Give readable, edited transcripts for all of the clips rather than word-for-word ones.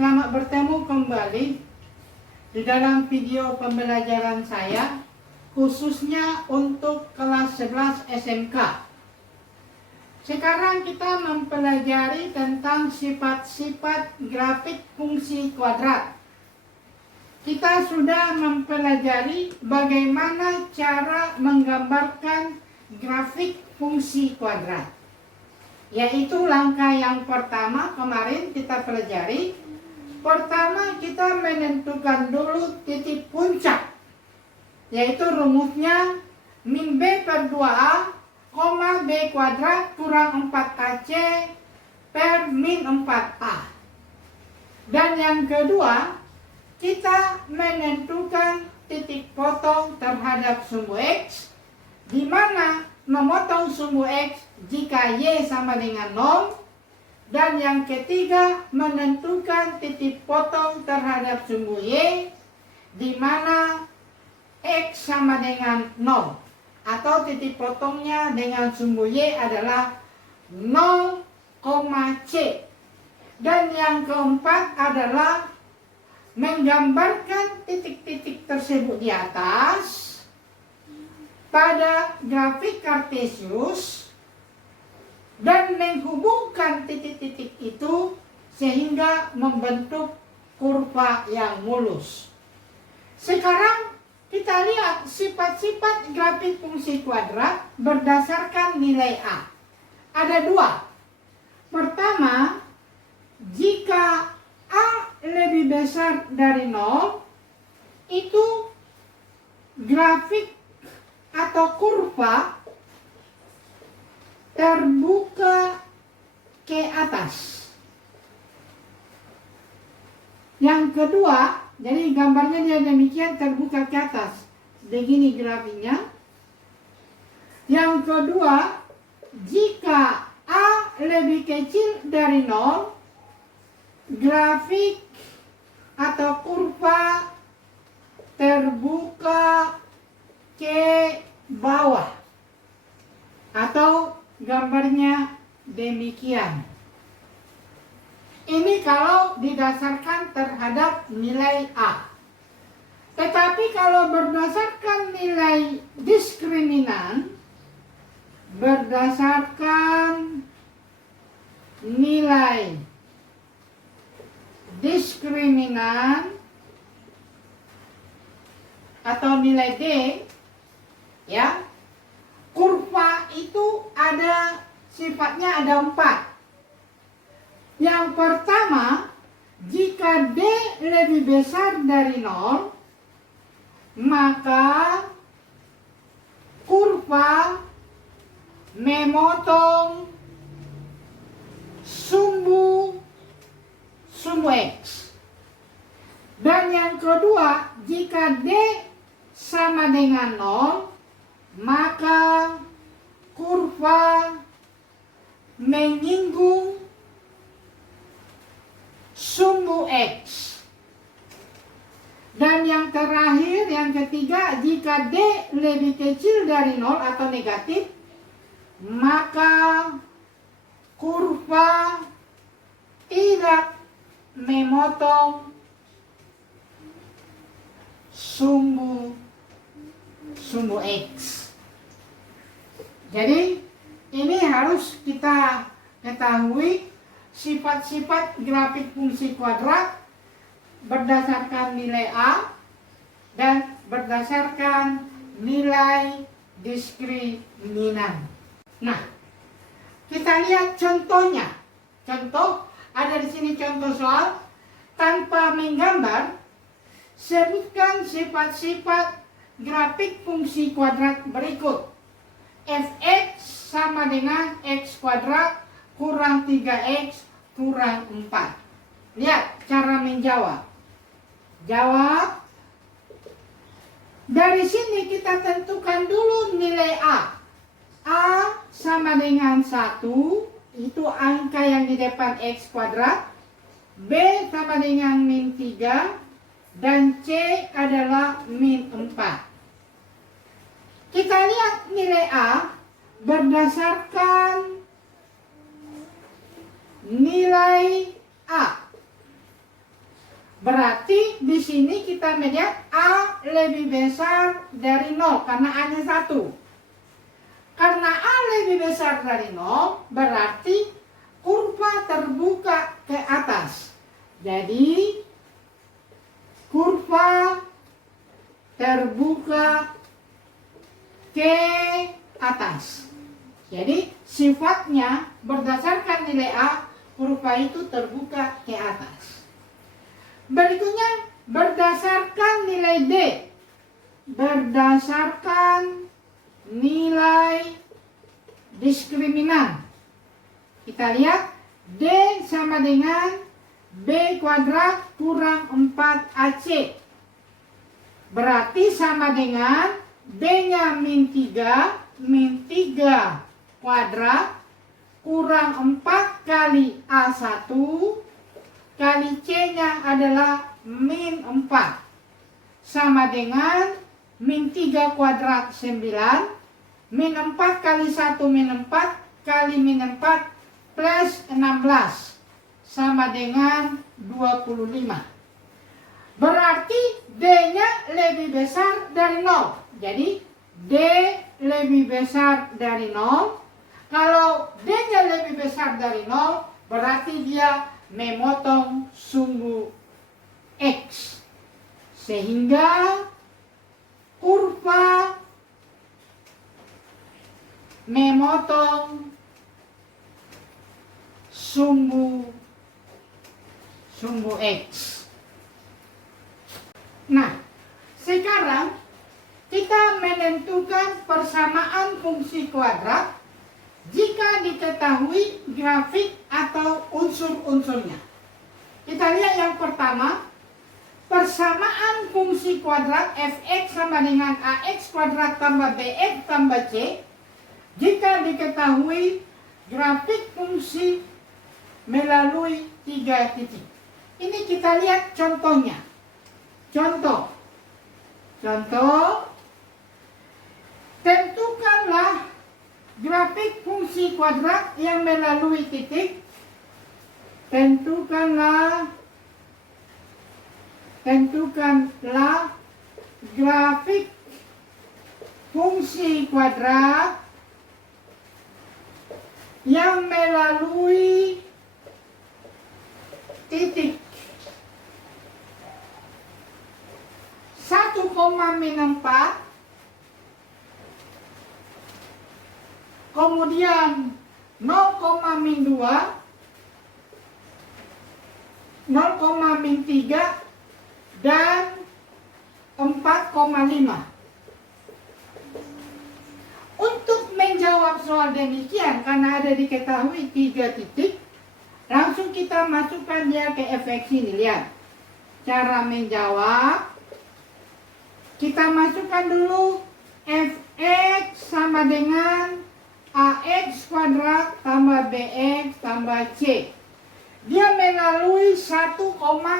Selamat bertemu kembali di dalam video pembelajaran saya, khususnya untuk kelas 11 SMK. Sekarang kita mempelajari tentang sifat-sifat grafik fungsi kuadrat. Kita sudah mempelajari bagaimana cara menggambarkan grafik fungsi kuadrat. Yaitu langkah yang pertama kemarin kita pelajari. Pertama kita menentukan dulu titik puncak, yaitu rumusnya min B per 2A, B kuadrat kurang 4AC per min 4A. Dan yang kedua, kita menentukan titik potong terhadap sumbu X, di mana memotong sumbu X jika Y sama dengan 0. Dan yang ketiga, menentukan titik potong terhadap sumbu Y, di mana X sama dengan 0. Atau titik potongnya dengan sumbu Y adalah 0, C. Dan yang keempat adalah menggambarkan titik-titik tersebut di atas pada grafik Kartesius dan menghubungkan titik-titik itu sehingga membentuk kurva yang mulus. Sekarang kita lihat sifat-sifat grafik fungsi kuadrat berdasarkan nilai A. Ada dua. Pertama, jika A lebih besar dari 0, itu grafik atau kurva terbuka ke atas. Yang kedua, jadi gambarnya dia demikian, terbuka ke atas. Begini grafiknya. Yang kedua, jika A lebih kecil dari 0, grafik atau kurva terbuka ke bawah. Atau gambarnya demikian. Ini kalau didasarkan terhadap nilai A. Tetapi kalau berdasarkan nilai diskriminan, berdasarkan nilai diskriminan atau nilai D, ya, kurva itu ada sifatnya ada 4. Yang pertama, jika D lebih besar dari 0, maka kurva memotong sumbu X. Dan yang kedua, jika D sama dengan 0, maka kurva menyinggung sumbu X. Dan yang terakhir, yang ketiga, jika D lebih kecil dari 0 atau negatif, maka kurva tidak memotong sumbu X. Jadi ini harus kita ketahui sifat-sifat grafik fungsi kuadrat berdasarkan nilai A dan berdasarkan nilai diskriminan. Nah, kita lihat contohnya. Contoh, ada di sini contoh soal. Tanpa menggambar, sebutkan sifat-sifat grafik fungsi kuadrat berikut. Fx sama dengan x kuadrat kurang 3x kurang 4. Lihat cara menjawab. Jawab. Dari sini kita tentukan dulu nilai A. A sama dengan 1, itu angka yang di depan x kuadrat. B sama dengan min 3, dan C adalah min 4. Kita lihat nilai A berdasarkan nilai A. Berarti di sini kita melihat A lebih besar dari 0 karena A-nya 1. Karena A lebih besar dari 0, berarti kurva terbuka ke atas. Jadi kurva terbuka ke atas. Jadi sifatnya berdasarkan nilai A, kurva itu terbuka ke atas. Berikutnya berdasarkan nilai D. Berdasarkan nilai diskriminan. Kita lihat D sama dengan B kuadrat kurang 4AC. Berarti sama dengan B-nya min 3 kuadrat kurang 4 kali A1 kali C-nya adalah min 4. Sama dengan min 3 kuadrat 9, min 4 kali 1 min 4 kali min 4 plus 16 sama dengan 25. Berarti D-nya lebih besar dari 0. Jadi D lebih besar dari 0. Kalau D-nya lebih besar dari 0, berarti dia memotong sumbu X. Sehingga kurva memotong sumbu X. Nah, sekarang kita menentukan persamaan fungsi kuadrat jika diketahui grafik atau unsur-unsurnya. Kita lihat yang pertama, persamaan fungsi kuadrat fx sama dengan ax kuadrat tambah bx tambah c jika diketahui grafik fungsi melalui 3 titik. Ini kita lihat contohnya. Contoh, tentukanlah grafik fungsi kuadrat yang melalui titik. Tentukanlah grafik fungsi kuadrat yang melalui titik 1, min 4, kemudian 0, min 2, 0, min 3, dan 4,5. Untuk menjawab soal demikian, karena ada diketahui 3 titik, langsung kita masukkan dia ke fx ini. Lihat cara menjawab. Kita masukkan dulu fx sama dengan ax kuadrat tambah bx tambah c. Dia melalui 1,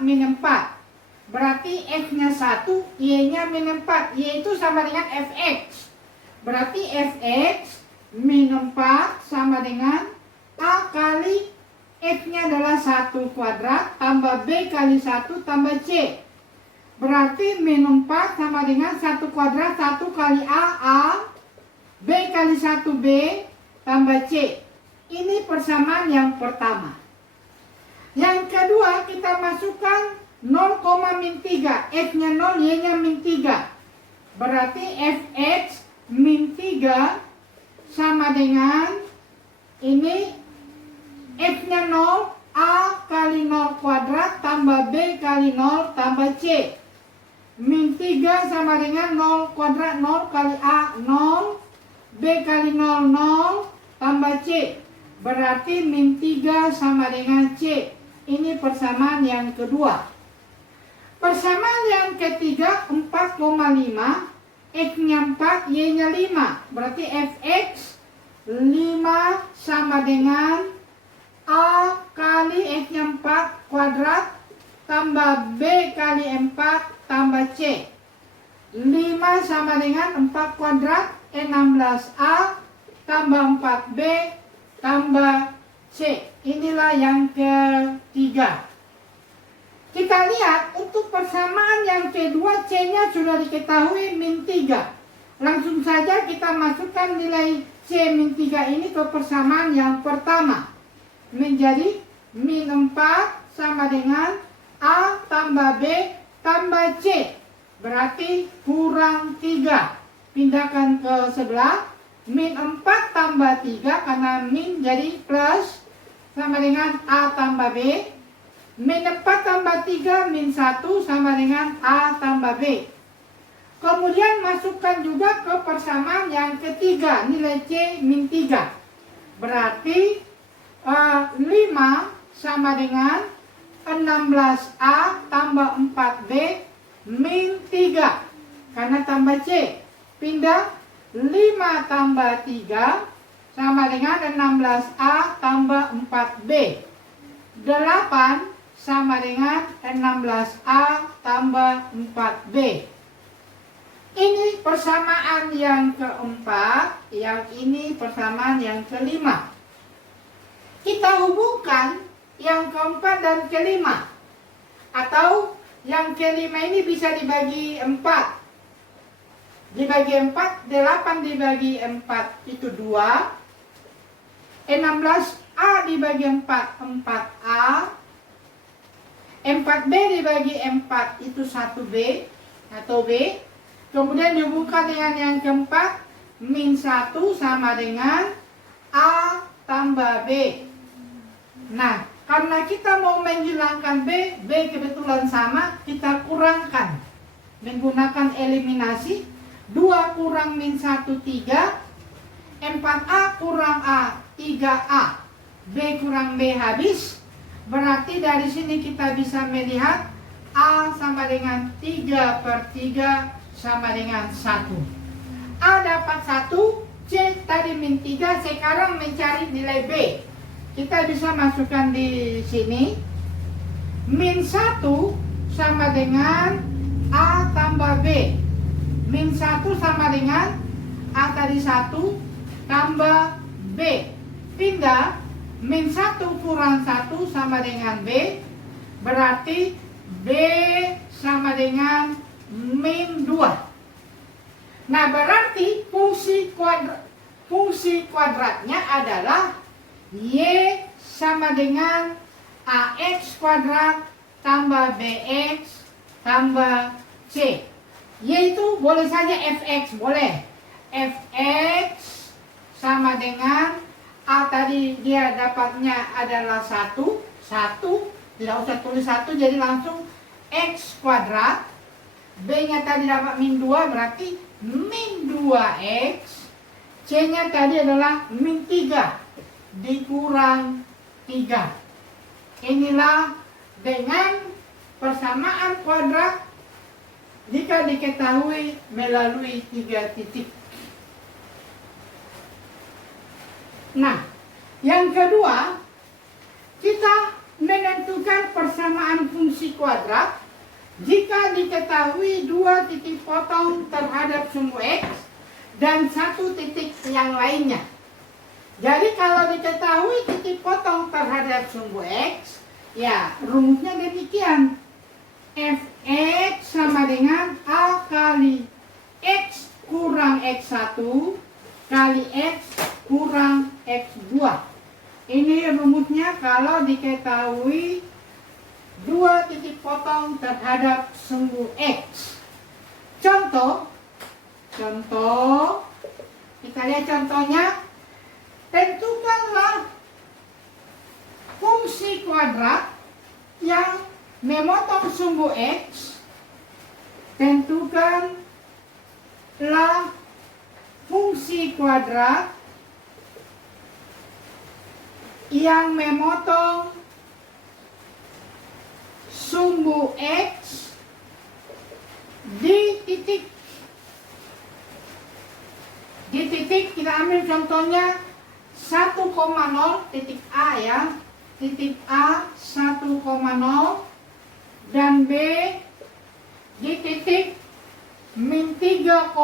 min 4. Berarti f-nya 1, y-nya min 4. Y itu sama dengan fx. Berarti fx min 4 sama dengan a kali f-nya adalah 1 kuadrat tambah b kali 1 tambah c. Berarti min 4 sama dengan 1 kuadrat 1 kali a, b kali 1b tambah c. Ini persamaan yang pertama. Yang kedua kita masukkan 0, min 3. F-nya 0, y-nya min 3. Berarti fx min 3 sama dengan ini f-nya 0, a kali 0 kuadrat tambah b kali 0 tambah c. Min 3 sama dengan 0 kuadrat 0 kali a 0, b kali 0 0 tambah c. Berarti min 3 sama dengan c. Ini persamaan yang kedua. Persamaan yang ketiga 4,5. X-nya 4, y-nya 5. Berarti fx 5 sama dengan a kali x-nya 4 kuadrat tambah b kali 4 tambah c. 5 sama dengan 4 kuadrat 16a tambah 4b tambah c. Inilah yang ketiga. Kita lihat untuk persamaan yang kedua, C-nya sudah diketahui min 3. Langsung saja kita masukkan nilai C min 3 ini ke persamaan yang pertama. Menjadi min 4 sama dengan A tambah B tambah C. Berarti kurang 3. Pindahkan ke sebelah. Min 4 tambah 3 karena min jadi plus sama dengan A tambah B. Min 4 tambah 3 min 1 sama dengan A tambah B. Kemudian masukkan juga ke persamaan yang ketiga, nilai C min 3. Berarti 5 sama dengan 16A tambah 4B min 3. Karena tambah C. Pindah 5 tambah 3 sama dengan 16A tambah 4B. 8 sama dengan 16A tambah 4B. Ini persamaan yang keempat, yang ini persamaan yang kelima. Kita hubungkan yang keempat dan kelima. Atau yang kelima ini bisa dibagi 4. Dibagi 4, 8 dibagi 4 itu 2. 16A dibagi 4, 4A. 4B dibagi 4 itu 1B atau B. Kemudian dihubungkan dengan yang keempat, min 1 sama dengan A tambah B. Nah, karena kita mau menghilangkan B, B kebetulan sama, kita kurangkan. Menggunakan eliminasi, 2 kurang min 1, 3. 4A kurang A, 3A. B kurang B habis. Berarti dari sini kita bisa melihat A sama dengan 3/3 sama dengan 1. A dapat 1, C tadi min 3, sekarang mencari nilai B. Kita bisa masukkan di sini. Min 1 sama dengan A tambah B. Min 1 sama dengan A tadi 1 tambah B. Pindah. Min 1 kurang 1 sama dengan B. Berarti B sama dengan min 2. Nah, berarti fungsi kuadratnya adalah Y sama dengan AX kuadrat tambah BX tambah C. Y itu boleh saja Fx, boleh. Fx sama dengan A tadi dia dapatnya adalah 1, tidak usah tulis 1, jadi langsung X kuadrat. B nya tadi dapat min 2, berarti min 2X. C nya tadi adalah min 3 dikurang 3. Inilah dengan persamaan kuadrat jika diketahui melalui 3 titik. Nah, yang kedua, kita menentukan persamaan fungsi kuadrat jika diketahui 2 titik potong terhadap sumbu X dan 1 titik yang lainnya. Jadi kalau diketahui titik potong terhadap sumbu X, ya rumusnya demikian. Fx sama dengan A kali X kurang X1 kali X kurang X2. Ini rumusnya kalau diketahui 2 titik potong terhadap sumbu X. Contoh, kita lihat contohnya. Tentukanlah fungsi kuadrat yang memotong sumbu X. Tentukanlah fungsi kuadrat yang memotong sumbu X di titik. Di titik kita ambil contohnya 1,0 titik A ya. Titik A 1,0 dan B di titik min 3,0.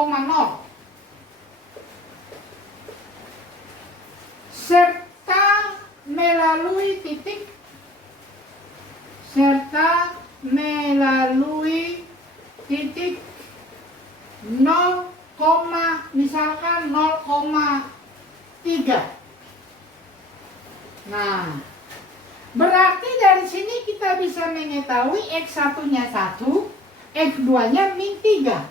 Serta melalui melalui titik 0, misalkan 0,3. Nah, berarti dari sini kita bisa mengetahui X1-nya 1, X2-nya min 3.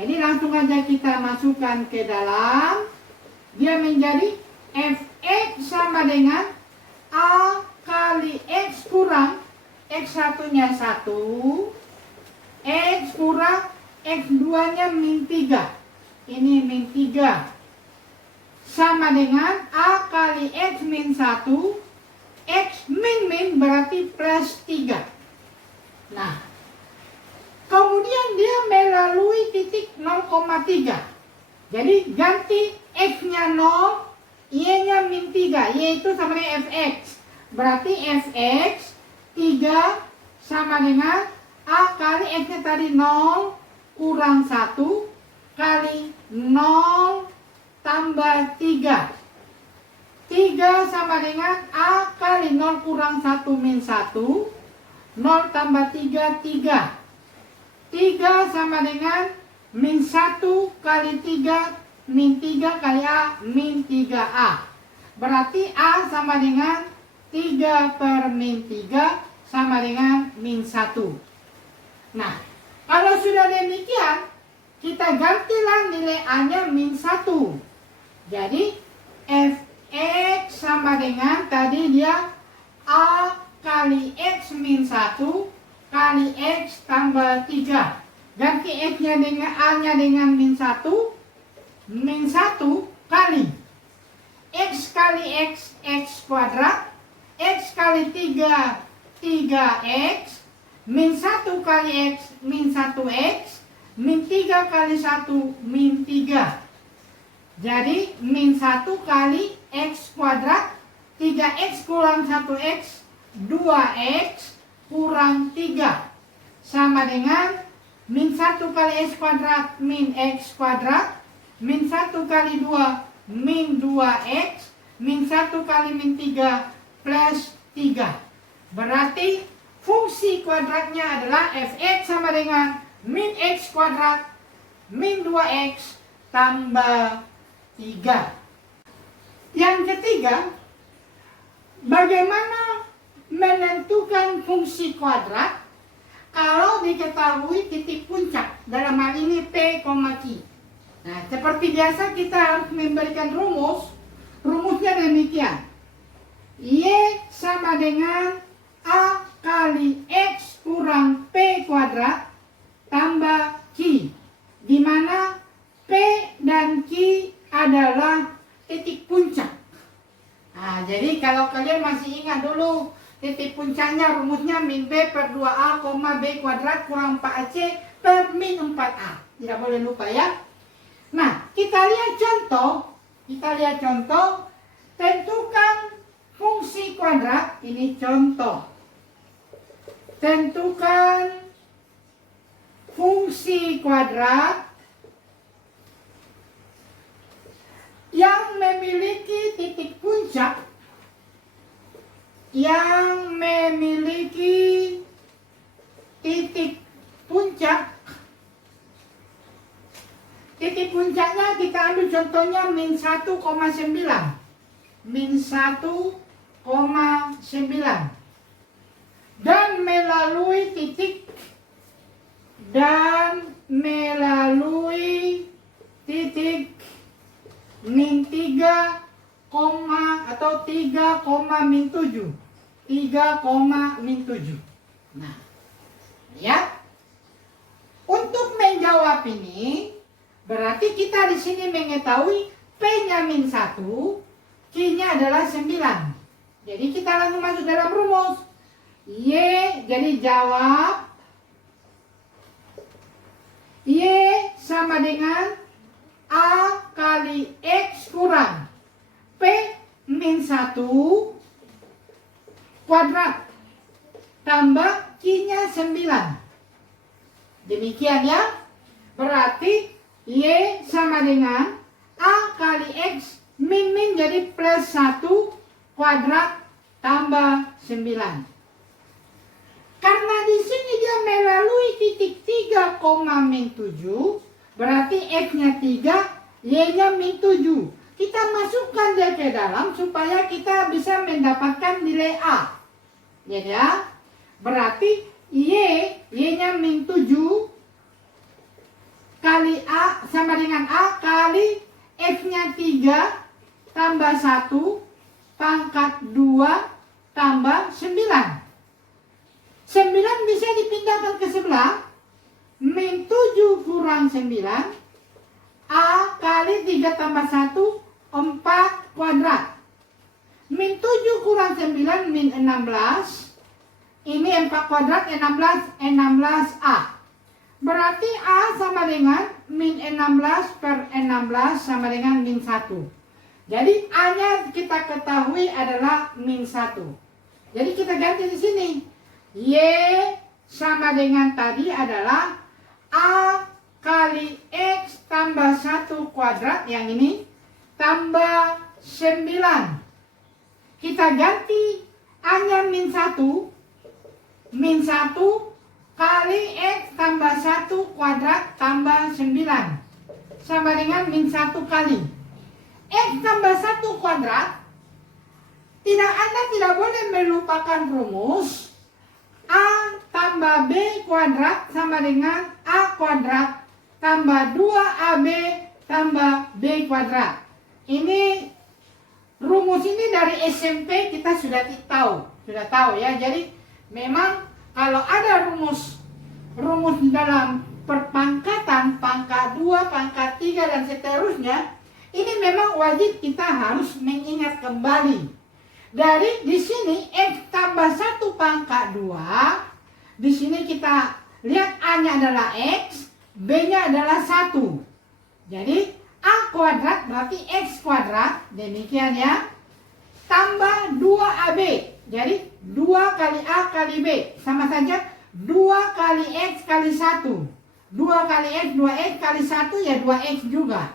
Jadi langsung aja kita masukkan ke dalam. Dia menjadi Fx sama dengan A kali X kurang X1-nya 1, X kurang X2-nya min 3. Ini min 3. Sama dengan A kali X min 1, X min berarti plus 3. Nah, kemudian dia melalui titik 0,3. Jadi ganti X-nya 0, Y-nya min 3. Y itu sama dengan Fx. Berarti Fx 3 sama dengan A kali X-nya tadi 0 kurang 1 kali 0 tambah 3. 3 sama dengan A kali 0 kurang 1 min 1. 0 tambah 3, 3. 3 sama dengan min 1 kali 3, min 3 kali A, min 3A. Berarti A sama dengan 3 per min 3 sama dengan min 1. Nah, kalau sudah demikian, kita gantilah nilai A-nya min 1. Jadi, Fx sama dengan tadi dia A kali X min 1 kali X tambah 3. Ganti X-nya dengan A-nya dengan min 1. Min 1 kali X kali X, X kuadrat. X kali 3, 3X. Min 1 kali X, min 1X. Min 3 kali 1, min 3. Jadi, min 1 kali X kuadrat. 3X kurang 1X, 2X kurang 3. Sama dengan min 1 kali X kuadrat, min X kuadrat. Min 1 kali 2, min 2X. Min 1 kali min 3, plus 3. Berarti fungsi kuadratnya adalah Fx sama dengan min X kuadrat, min 2X tambah 3. Yang ketiga, bagaimana menentukan fungsi kuadrat kalau diketahui titik puncak, dalam hal ini P, Q. Nah, seperti biasa kita harus memberikan rumus. Rumusnya demikian. Y sama dengan A kali X kurang P kuadrat tambah Q, di mana P dan Q adalah titik puncak. Nah, jadi kalau kalian masih ingat dulu, titik puncaknya rumusnya min B per 2A, B kuadrat kurang 4AC per min 4A. Tidak boleh lupa ya. Nah, kita lihat contoh. Tentukan fungsi kuadrat. Ini contoh. Tentukan fungsi kuadrat yang memiliki titik puncak, titik puncaknya kita ambil contohnya min 1,9. Min 1,9. Dan melalui titik min 3, atau 3, min 7. 3, min 7. Nah, ya. Untuk menjawab ini, berarti kita di sini mengetahui P-nya min 1, Q-nya adalah 9. Jadi kita langsung masuk dalam rumus. Y, jadi jawab Y sama dengan A kali X kurang P min 1 kuadrat tambah Q-nya 9. Demikian ya. Berarti Y sama dengan A kali X min jadi plus 1 kuadrat tambah 9. Karena di sini dia melalui titik 3, min 7, berarti X-nya 3, Y-nya min 7. Kita masukkan dia ke dalam supaya kita bisa mendapatkan nilai A. Ya, berarti Y-nya min 7 kali A sama dengan A kali X-nya 3 tambah 1 pangkat 2 tambah 9. 9 bisa dipindahkan ke sebelah. Min 7 kurang 9. A kali 3 tambah 1, 4 kuadrat. Min 7 kurang 9, min 16. Ini 4 kuadrat, 16A. Berarti A sama dengan min 16 per 16 sama dengan min 1. Jadi A-nya kita ketahui adalah min 1. Jadi kita ganti di sini. Y sama dengan tadi adalah A kali X tambah 1 kuadrat, yang ini, tambah 9. Kita ganti A-nya min 1. Min 1 kali X tambah 1 kuadrat tambah 9. Sama dengan min 1 kali. X tambah 1 kuadrat. Anda tidak boleh melupakan rumus. A tambah B kuadrat sama dengan A kuadrat tambah 2AB tambah B kuadrat. Ini rumus ini dari SMP kita sudah tahu ya. Jadi memang kalau ada rumus dalam perpangkatan, pangkat 2, pangkat 3 dan seterusnya, ini memang wajib kita harus mengingat kembali. Dari di sini X tambah 1 pangkat 2. Di sini kita lihat A-nya adalah X, B-nya adalah 1. Jadi A kuadrat berarti X kuadrat, demikian ya. Tambah 2AB. Jadi 2 kali A kali B sama saja 2 kali X kali 1. 2 kali X, 2X kali 1 ya 2X juga.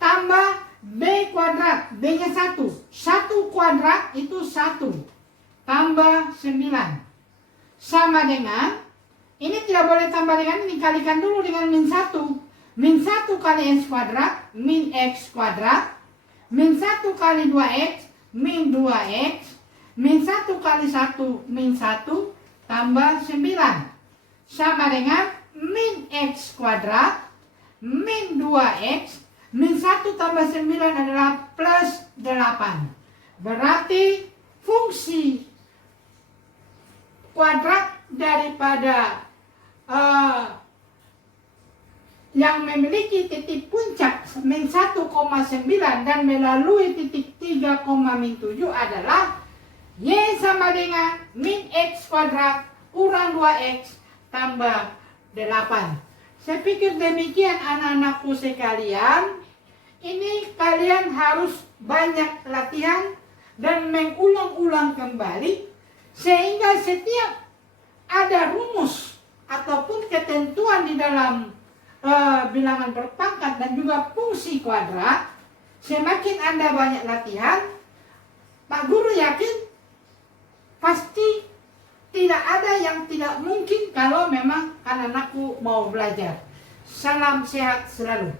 Tambah B kuadrat, B-nya 1. 1 kuadrat itu 1. Tambah 9. Sama dengan, ini tidak boleh tambah dengan ini, kalikan dulu dengan min 1. Min 1 kali X kuadrat, min X kuadrat. Min 1 kali 2X, min 2X. Min 1 kali 1, min 1. Tambah 9. Sama dengan min X kuadrat, min 2X. Min 1 tambah 9 adalah plus 8. Berarti fungsi kuadrat daripada yang memiliki titik puncak min 1,9 dan melalui titik 3, min 7 adalah Y sama dengan min X kuadrat kurang 2X tambah 8. Saya pikir demikian anak-anakku sekalian. Ini kalian harus banyak latihan dan mengulang-ulang kembali sehingga setiap ada rumus ataupun ketentuan di dalam bilangan berpangkat dan juga fungsi kuadrat, semakin Anda banyak latihan, Pak Guru yakin pasti tidak ada yang tidak mungkin kalau memang anak-anakku mau belajar. Salam sehat selalu.